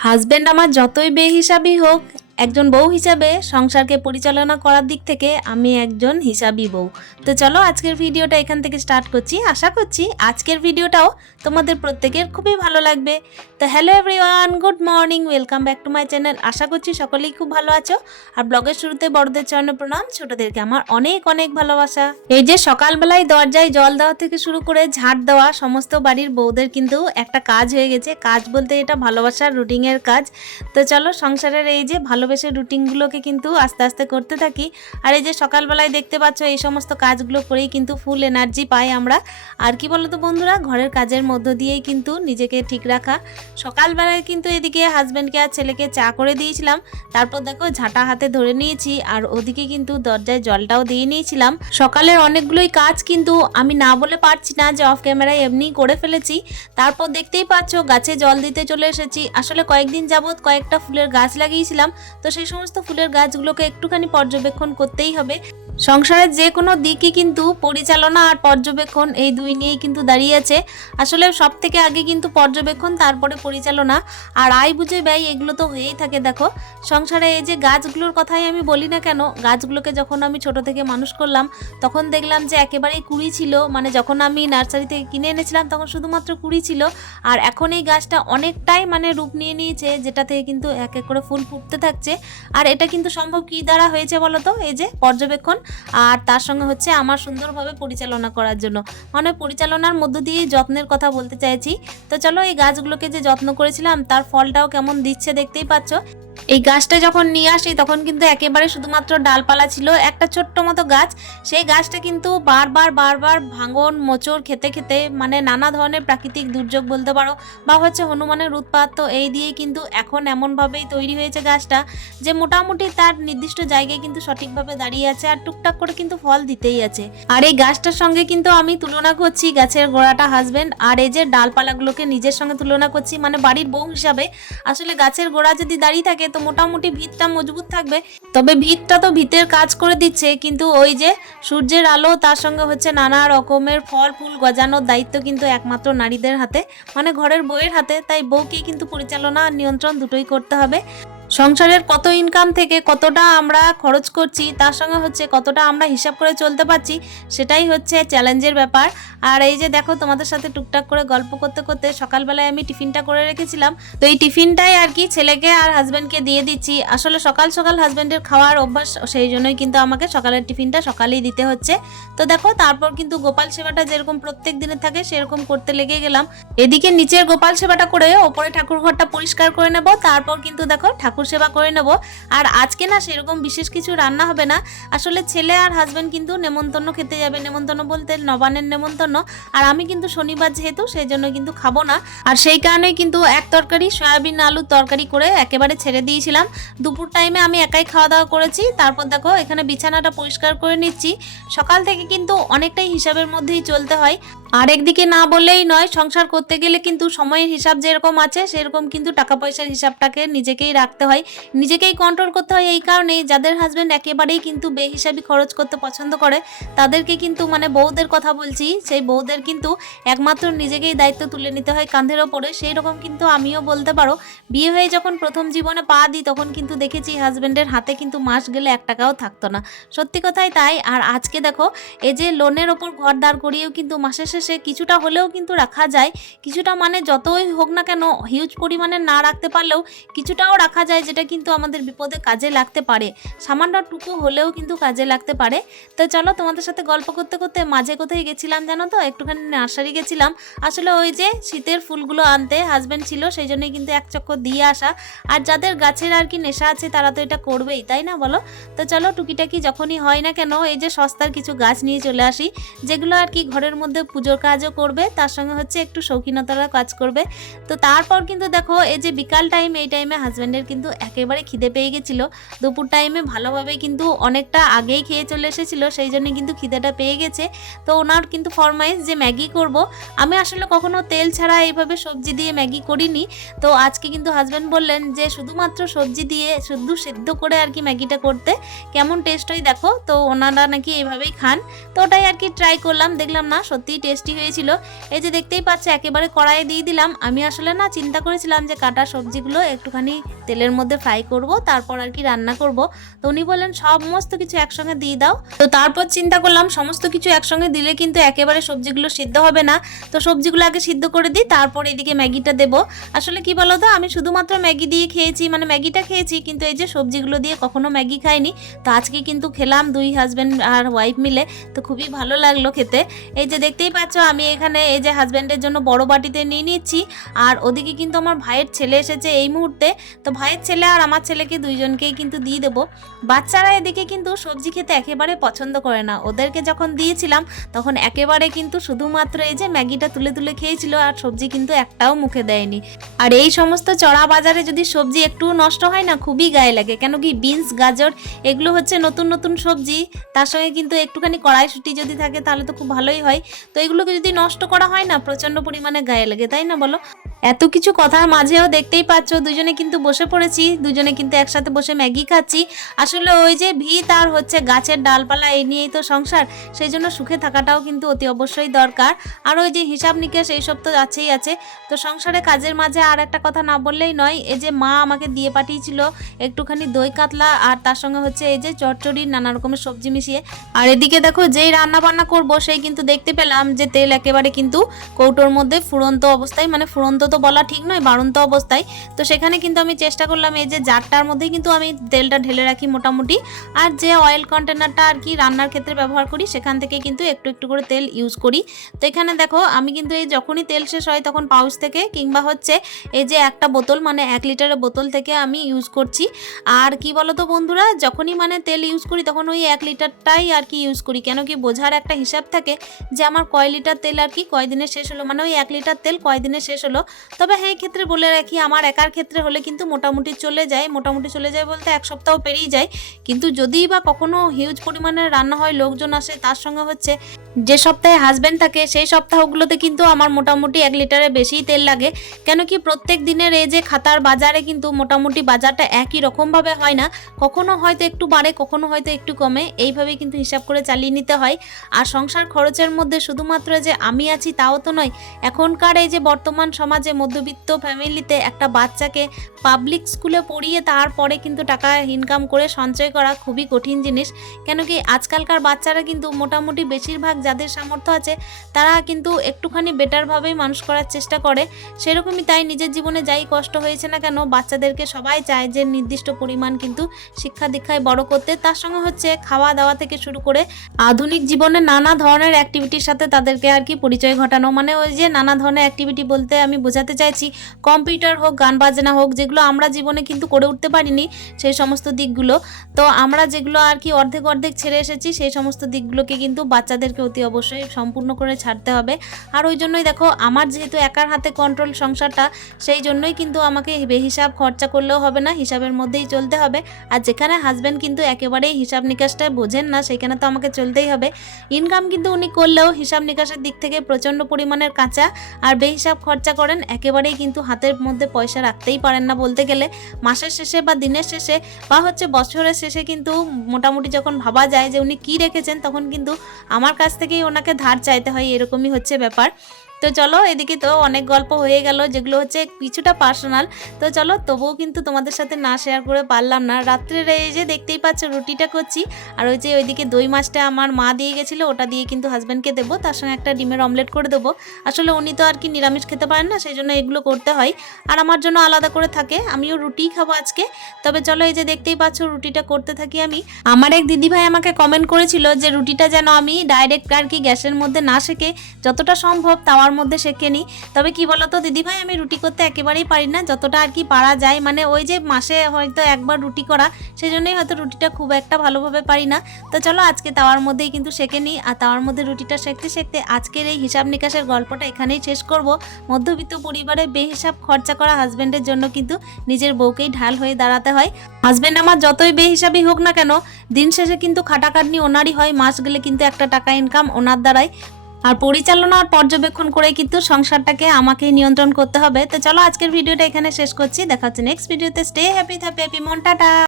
Husband আমার যতই বেহিসাবি হোক একজন বউ হিসাবে সংসারকে পরিচালনা করার দিক থেকে আমি একজন হিসাবি বউ। তো চলো আজকের ভিডিওটা এখান থেকে স্টার্ট করছি। আশা করছি আজকের ভিডিওটাও তোমাদের প্রত্যেকের খুবই ভালো লাগবে। তো hello everyone good morning welcome back to my channel আশা করছি সকলেই খুব ভালো আছো। আর ব্লগের শুরুতে বড়দের চরণে প্রণাম। ছোটদেরকে আমার অনেক অনেক ভালোবাসা। এই যে সকালবেলায় দরজায় জল দেওয়া থেকে শুরু করে ঝাড় দেওয়া সমস্ত বাড়ির বউদের কিন্তু একটা কাজ হয়ে গেছে। কাজ বলতে এটা ভালোবাসার রুটিনের কাজ। তো চলো সংসারের এই যে ভালোবেসে রুটিনগুলোকে কিন্তু আস্তে আস্তে করতে থাকি। আর এই যে সকালবেলায় দেখতে পাচ্ছ, এই সমস্ত কাজগুলো করেই কিন্তু ফুল এনার্জি পাই আমরা। আর কি বলতো বন্ধুরা, ঘরের কাজের মধ্য দিয়েই কিন্তু নিজেকে ঠিক রাখা। সকালবেলায় কিন্তু এদিকে হাজব্যান্ডকে আর ছেলেকে চা করে দিয়েছিলাম। তারপর দেখো ঝাঁটা হাতে ধরে নিয়েছি, আর ওদিকে কিন্তু দরজায় জলটাও দিয়ে নিয়েছিলাম। সকালের অনেকগুলোই কাজ কিন্তু আমি না বলে পারছি না, যে অফ ক্যামেরায় এমনি করে ফেলেছি। তারপর দেখতেই পাচ্ছ, গাছে জল দিতে চলে এসেছি। আসলে কয়েকদিন যাবৎ কয়েকটা ফুলের গাছ লাগিয়েছিলাম। তো সেই সমস্ত ফুলের গাছগুলোকে একটুখানি পর্যবেক্ষণ করতেই হবে। সংসারের যে কোনো দিকই কিন্তু পরিচালনা আর পর্যবেক্ষণ এই দুই নিয়েই কিন্তু দাঁড়িয়ে আছে। আসলে সব থেকে আগে কিন্তু পর্যবেক্ষণ, তারপরে পরিচালনা আর আয় বুঝে ব্যয় এগুলো তো হয়েই থাকে দেখো। সংসারে এই যে গাছগুলোর কথাই আমি বলি না কেন, গাছগুলোকে যখন আমি ছোট থেকে মানুষ করলাম, তখন দেখলাম যে একেবারেই কুড়ি ছিল। মানে যখন আমি নার্সারি থেকে কিনে এনেছিলাম, তখন শুধুমাত্র কুড়ি ছিল। আর এখন এই গাছটা অনেকটাই মানে রূপ নিয়ে নিয়েছে, যেটা থেকে কিন্তু এক এক করে ফুল ফুটতে থাকছে। আর এটা কিন্তু সম্ভব কী দ্বারা হয়েছে বলো তো? এই যে পর্যবেক্ষণ আর তার সঙ্গে হচ্ছে আমার সুন্দরভাবে পরিচালনা করার জন্য। মানে পরিচালনার মধ্য দিয়ে যত্নের কথা বলতে চাইছি। তো চলো এই গাছগুলোকে যে যত্ন করেছিলাম, তার ফলটাও কেমন দিচ্ছে দেখতেই পাচ্ছ। এই গাছটা যখন নিয়ে আসি, তখন কিন্তু একেবারে শুধুমাত্র ডালপালা ছিল, একটা ছোট্ট মতো গাছ। সেই গাছটা কিন্তু বারবার বারবার ভাঙন মোচড় খেতে খেতে মানে নানা ধরনের প্রাকৃতিক দুর্যোগ বলতে পারো, বা হচ্ছে হনুমানের উৎপাত, তো এই দিয়ে কিন্তু এখন এমনভাবেই তৈরি হয়েছে গাছটা, যে মোটামুটি তার নির্দিষ্ট জায়গায় কিন্তু সঠিকভাবে দাঁড়িয়ে আছে আর টুকটাক করে কিন্তু ফল দিতেই আছে। আর এই গাছটার সঙ্গে কিন্তু আমি তুলনা করছি গাছের গোড়াটা হাজবেন্ড আর এই যে ডালপালাগুলোকে নিজের সঙ্গে তুলনা করছি মানে বাড়ির বউ হিসাবে, আসলে গাছের গোড়া যদি দাঁড়িয়ে থাকে তো মোটামুটি ভিতটা মজবুত থাকবে। তবে ভিতটা তো ভিতের কাজ করে দিচ্ছে, কিন্তু ওই যে সূর্যের আলো, তার সঙ্গে হচ্ছে নানা রকমের ফল, ফুল গজানোর দায়িত্ব কিন্তু একমাত্র নারীদের হাতে মানে ঘরের বইয়ের হাতে। তাই বউকে কিন্তু পরিচালনা আর নিয়ন্ত্রণ দুটোই করতে হবে। সংসারের কত ইনকাম থেকে কতটা আমরা খরচ করছি, তার সঙ্গে হচ্ছে কতটা আমরা হিসাব করে চলতে পারছি, সেটাই হচ্ছে চ্যালেঞ্জের ব্যাপার। আর এই যে দেখো, তোমাদের সাথে টুকটাক করে গল্প করতে করতে সকালবেলায় আমি টিফিনটা করে রেখেছিলাম। তো এই টিফিনটাই আর কি ছেলেকে আর হাজব্যান্ডকে দিয়ে দিচ্ছি। আসলে সকাল সকাল হাজব্যান্ডের খাওয়ার অভ্যাস, সেই জন্যই কিন্তু আমাকে সকালের টিফিনটা সকালেই দিতে হচ্ছে। তো দেখো, তারপর কিন্তু গোপাল সেবাটা যেরকম প্রত্যেক দিনে থাকে, সেরকম করতে লেগে গেলাম। এদিকে নিচের গোপাল সেবাটা করে ওপরে ঠাকুর ঘরটা পরিষ্কার করে নেব। তারপর কিন্তু দেখো, ঠাকুর সেবা করে নেব। আর আজকে না সেরকম বিশেষ কিছু রান্না হবে না। আসলে ছেলে আর হাজব্যান্ড কিন্তু নেমন্তন্ন খেতে যাবে। নেমন্তন্ন বলতে নবানের নেমন্তন্ন। আর আমি কিন্তু শনিবার যেহেতু, সেই জন্য কিন্তু খাব না। আর সেই কারণেই কিন্তু এক তরকারি, সয়াবিন, আলুর তরকারি করে একেবারে ছেড়ে দিয়েছিলাম। দুপুর টাইমে আমি একাই খাওয়া দাওয়া করেছি। তারপর দেখো, এখানে বিছানাটা পরিষ্কার করে নিচ্ছি। সকাল থেকে কিন্তু অনেকটাই হিসাবের মধ্যেই চলতে হয়। আর একদিকে না বললেই নয়, সংসার করতে গেলে কিন্তু সময়ের হিসাব যেরকম আছে, সেরকম কিন্তু টাকা পয়সার হিসাবটাকে নিজেকেই রাখতে হয়। নিজেকেই কন্ট্রোল করতে হয় এই কারণেই যাদের হাজব্যান্ড একেবারেই কিন্তু বেহিসাবি খরচ করতে পছন্দ করে, তাদেরকে কিন্তু মানে বউদের কথা বলছি, সেই বউদের কিন্তু একমাত্র নিজেকেই দায়িত্ব তুলে নিতে হয় কাঁধের ওপরে। সেই রকম কিন্তু আমিও বলতে পারো, বিয়ে হয়ে যখন প্রথম জীবনে পা দিই তখন কিন্তু দেখেছি হাজব্যান্ডের হাতে কিন্তু মাস গেলে এক টাকাও থাকতো না। সত্যি কথাই তাই, আর আজকে দেখো, এই যে লোনের ওপর ঘর দাঁড় করিয়েও কিন্তু মাসের শেষে কিছুটা হলেও কিন্তু রাখা যায়, কিছুটা মানে যতই হোক না কেন হিউজ পরিমাণে না রাখতে পারলেও কিছুটাও রাখা যায়। যেটা কিন্তু আমাদের বিপদে কাজে লাগতে পারে। সামান্যটুকু হলেও কিন্তু কাজে লাগতে পারে। তো চলো তোমাদের সাথে গল্প করতে করতে মাঝে কোথায় গেছিলাম জানো তো? একটুখানি নার্সারি গেছিলাম। আসলে ওই যে শীতের ফুলগুলো আনতে হাজব্যান্ড ছিল, সেই জন্যই কিন্তু এক চক্কর দিয়ে আসা। আর যাদের গাছের আর কি নেশা আছে, তারা তো এটা করবেই, তাই না বলো? তো চলো টুকিটাকি যখনই হয় না কেন, এই যে সস্তার কিছু গাছ নিয়ে চলে আসি, যেগুলো আর কি ঘরের মধ্যে পুজোর কাজও করবে, তার সঙ্গে হচ্ছে একটু শৌখিনতার কাজ করবে। তো তারপর কিন্তু দেখো, এই যে বিকাল টাইম এই টাইমে হাজব্যান্ডের কিন্তু একেবারে খিদে পেয়ে গেছিল। দুপুর টাইমে ভালোভাবে কিন্তু অনেকটা আগেই খেয়ে চলে এসেছিল, সেই জন্য কিন্তু খিদেটা পেয়ে গেছে। তো ওনার কিন্তু ফরমাইশ যে ম্যাগি করব, আমি আসলে কখনো তেল ছাড়া এইভাবে সবজি দিয়ে ম্যাগি করিনি। তো আজকে কিন্তু হাজব্যান্ড বললেন যে, শুধুমাত্র সবজি দিয়ে শুধু সেদ্ধ করে আর কি ম্যাগিটা করতে। কেমন টেস্ট হয় দেখো। তো ওনারা নাকি এইভাবেই খান। তো ওটাই আর কি ট্রাই করলাম, দেখলাম না, সত্যিই টেস্টি হয়েছিল। এই যে দেখতেই পাচ্ছে, একেবারে কড়াইয়ে দিয়ে দিলাম। আমি আসলে না চিন্তা করেছিলাম যে কাটা সবজিগুলো একটুখানি তেলের মধ্যে ফ্রাই করব, তারপর আর কি রান্না করব। তো উনি বললেন, সমস্ত কিছু একসঙ্গে দিয়ে দাও। তো তারপর চিন্তা করলাম, সমস্ত কিছু একসঙ্গে দিলে কিন্তু একেবারে সবজিগুলো সিদ্ধ হবে না। তো সবজিগুলো আগে সিদ্ধ করে দিই, তারপর এদিকে ম্যাগিটা দেবো। আসলে কি বলো তো আমি শুধুমাত্র ম্যাগি দিয়ে খেয়েছি মানে ম্যাগিটা খেয়েছি, কিন্তু এই যে সবজিগুলো দিয়ে কখনো ম্যাগি খাইনি, তো আজকে কিন্তু খেলাম দুই হাজব্যান্ড আর ওয়াইফ মিলে, তো খুবই ভালো লাগল খেতে। এই যে দেখতেই পাচ্ছ, আমি এখানে এই যে হাজব্যান্ডের জন্য বড় বাটিতে নিয়ে নিচ্ছি, আর ওদিকে কিন্তু আমার ভাইয়ের ছেলে এসেছে এই মুহূর্তে, তো ভাইয়ের ছেলে আর আমার ছেলেকে দুইজনকেই কিন্তু দিয়ে দেবো। বাচ্চারা এদিকে কিন্তু সবজি খেতে একেবারে পছন্দ করে না। ওদেরকে যখন দিয়েছিলাম, তখন একেবারে কিন্তু শুধুমাত্র এই যে ম্যাগিটা তুলে তুলে খেয়েছিল আর সবজি কিন্তু একটাও মুখে দেয়নি। আর এই সমস্ত চড়া বাজারে যদি সবজি একটু নষ্ট হয় না, খুবই গায়ে লাগে। কেন কি বিনস, গাজর, এগুলো হচ্ছে নতুন নতুন সবজি। তার সঙ্গে কিন্তু একটুখানি কড়াইশুটি যদি থাকে, তাহলে তো খুব ভালোই হয়। তো এগুলোকে যদি নষ্ট করা হয় না, প্রচণ্ড পরিমাণে গায়ে লাগে, তাই না বলো? এত কিছু কথার মাঝেও দেখতেই পাচ্ছ, দুজনে কিন্তু বসে পড়েছি, দুজনে কিন্তু একসাথে বসে ম্যাগি খাচ্ছি। আসলে ওই যে ভিত আর হচ্ছে গাছের ডালপালা এই নিয়েই তো সংসার, সেই জন্য সুখে থাকাটাও কিন্তু অতি অবশ্যই দরকার। আর ওই যে হিসাব নিকেশ এইসব তো আছেই আছে। তো সংসারে কাজের মাঝে আর একটা কথা না বললেই নয়, এই যে মা আমাকে দিয়ে পাঠিয়েছিল একটুখানি দই কাতলা আর তার সঙ্গে হচ্ছে এই যে চটচড়ি নানা রকমের সবজি মিশিয়ে। আর এদিকে দেখো যেই রান্না বান্না করব সেই কিন্তু দেখতে পেলাম যে তেল একেবারে কিন্তু কৌটোর মধ্যে ফুরন্ত অবস্থায় মানে ফুরন্ত তো বলা ঠিক নয়, বাড়ন্ত অবস্থায়। তো সেখানে কিন্তু আমি চেষ্টা করলাম এই যে জারটার মধ্যেই কিন্তু আমি তেলটা ঢেলে রাখি মোটামুটি। আর যে অয়েল কন্টেনারটা আর কি রান্নার ক্ষেত্রে ব্যবহার করি, সেখান থেকে কিন্তু একটু একটু করে তেল ইউজ করি। তো এখানে দেখো, আমি কিন্তু এই যখনই তেল শেষ হয় তখন পাউচ থেকে কিংবা হচ্ছে এই যে একটা বোতল মানে এক লিটারের বোতল থেকে আমি ইউজ করছি। আর কি বলো তো বন্ধুরা, যখনই মানে তেল ইউজ করি তখন ওই এক লিটারটাই আর কি ইউজ করি। কেন কি বোঝার একটা হিসাব থাকে যে আমার কয় লিটার তেল আর কি কয় দিনে শেষ হলো মানে ওই এক লিটার তেল কয় দিনে শেষ হলো। তবে হ্যাঁ ক্ষেত্রে বলে রাখি, আমার একার ক্ষেত্রে হলে কিন্তু মোটামুটি চলে যায়, মোটামুটি চলে যায় বলতে এক সপ্তাহ পেরিয়ে যায়। কিন্তু যদি বা কখনো হিউজ পরিমাণে রান্না হয়, লোকজন আসে, তার সঙ্গে হচ্ছে যে সপ্তাহে হাজব্যান্ড থাকে, সেই সপ্তাহগুলোতে কিন্তু আমার মোটামুটি এক লিটারের বেশিই তেল লাগে। কেন কি প্রত্যেক দিনের এই যে খাতার বাজারে কিন্তু মোটামুটি বাজারটা একই রকমভাবে হয় না। কখনো হয়তো একটু বাড়ে, কখনো হয়তো একটু কমে, এইভাবেই কিন্তু হিসাব করে চালিয়ে নিতে হয়। আর সংসার খরচের মধ্যে শুধুমাত্র যে আমি আছি তাও তো নয়, এখনকার এই যে বর্তমান সমাজে মধ্যবিত্ত ফ্যামিলিতে একটা বাচ্চাকে পাবলিক স্কুলে পড়িয়ে তারপরে কিন্তু টাকা ইনকাম করে সঞ্চয় করা খুবই কঠিন জিনিস। কেন কি আজকালকার বাচ্চারা কিন্তু মোটামুটি বেশিরভাগ যাদের সামর্থ্য আছে, তারা কিন্তু একটুখানি বেটারভাবেই মানুষ করার চেষ্টা করে। সেরকমই তাই নিজের জীবনে যাই কষ্ট হয়েছে না কেন, বাচ্চাদেরকে সবাই চায় যে নির্দিষ্ট পরিমাণ কিন্তু শিক্ষা দীক্ষায় বড় করতে। তার সঙ্গে হচ্ছে খাওয়া দাওয়া থেকে শুরু করে আধুনিক জীবনে নানা ধরনের অ্যাক্টিভিটির সাথে তাদেরকে আর কি পরিচয় ঘটানো। মানে ওই যে নানা ধরনের অ্যাক্টিভিটি বলতে আমি বোঝাতে চাইছি কম্পিউটার হোক, গান বাজনা হোক, যেগুলো আমরা জীবনে কিন্তু করে উঠতে পারিনি সেই সমস্ত দিকগুলো। তো আমরা যেগুলো আর কি অর্ধেক অর্ধেক ছেড়ে এসেছি, সেই সমস্ত দিকগুলোকে কিন্তু বাচ্চাদেরকে অতি অবশ্যই সম্পূর্ণ করে ছাড়তে হবে। আর ওই জন্যই দেখো, আমার যেহেতু একার হাতে কন্ট্রোল সংসারটা, সেই জন্যই কিন্তু আমাকে বেহিসাব খরচা করলেও হবে না, হিসাবের মধ্যেই চলতে হবে। আর যেখানে হাজব্যান্ড কিন্তু একেবারেই হিসাব নিকাশটা বোঝেন না, সেখানে তো আমাকে চলতেই হবে। ইনকাম কিন্তু উনি করলেও হিসাব নিকাশের দিক থেকে প্রচণ্ড পরিমাণের কাঁচা। আর বেহিসাব খরচা করেন, একেবারেই কিন্তু হাতের মধ্যে পয়সা রাখতেই পারেন না বলতে গেলে মাসের শেষে বা দিনের শেষে বা হচ্ছে বছরের শেষে কিন্তু মোটামুটি যখন ভাবা যায় যে উনি কি রেখেছেন, তখন কিন্তু আমার কাছ থেকেই ওনাকে ধার চাইতে হয়, এরকমই হচ্ছে ব্যাপার। তো চলো এদিকে তো অনেক গল্প হয়ে গেল, যেগুলো হচ্ছে কিছুটা পার্সোনাল তো চলো তবুও কিন্তু তোমাদের সাথে না শেয়ার করে পারলাম না। রাত্রের এই যে দেখতেই পাচ্ছ রুটিটা করছি, আর ওই যে ওইদিকে দই মাছটা আমার মা দিয়ে গেছিল, ওটা দিয়ে কিন্তু হাজব্যান্ডকে দেবো, তার সঙ্গে একটা ডিমের অমলেট করে দেবো। আসলে উনি তো আর কি নিরামিষ খেতে পারেন না, সেই জন্য এগুলো করতে হয়। আর আমার জন্য আলাদা করে থাকে, আমিও রুটিই খাব আজকে। তবে চলো এই যে দেখতেই পাচ্ছ রুটিটা করতে থাকি আমি। আমার এক দিদিভাই আমাকে কমেন্ট করেছিল যে রুটিটা যেন আমি ডাইরেক্ট আর কি গ্যাসের মধ্যে না শেখে যতটা সম্ভব তাওয়ার মধ্যে শেখে নিই। তবে কি বলতো, দিদিভাই, আমি রুটি করতে একেবারেই পারি না। যতটা আর কি পারা যায় মানে ওই যে মাসে হয়তো একবার রুটি করা সেই জন্যই হয়তো রুটিটা খুব একটা ভালোভাবে পারি না। তো চলো, আজকে তাওয়ার মধ্যেই কিন্তু শেখে নিই। আর তাওয়ার মধ্যে রুটিটা শেখতে শেখতে আজকের এই হিসাব নিকাশের গল্পটা এখানেই শেষ করব। মধ্যবিত্ত পরিবারে বেহিসাব খরচা করা হাজব্যান্ডের জন্য কিন্তু নিজের বউকেই ঢাল হয়ে দাঁড়াতে হয়। হাজব্যান্ড আমার যতই বেহিসাবই হোক না কেন, দিন শেষে কিন্তু খাটাখাটনি ওনারই হয়। মাস গেলে কিন্তু একটা টাকা ইনকাম ওনার দ্বারাই। আর পরিচালনা আর পর্যবেক্ষণ করে কিন্তু সংসারটাকে আমাকে নিয়ন্ত্রণ করতে হবে। তো চলো আজকের ভিডিওটা এখানে শেষ করছি। দেখা হচ্ছে নেক্সট ভিডিওতে স্টে হ্যাপি থাকবে হ্যাপি মন। টাটা।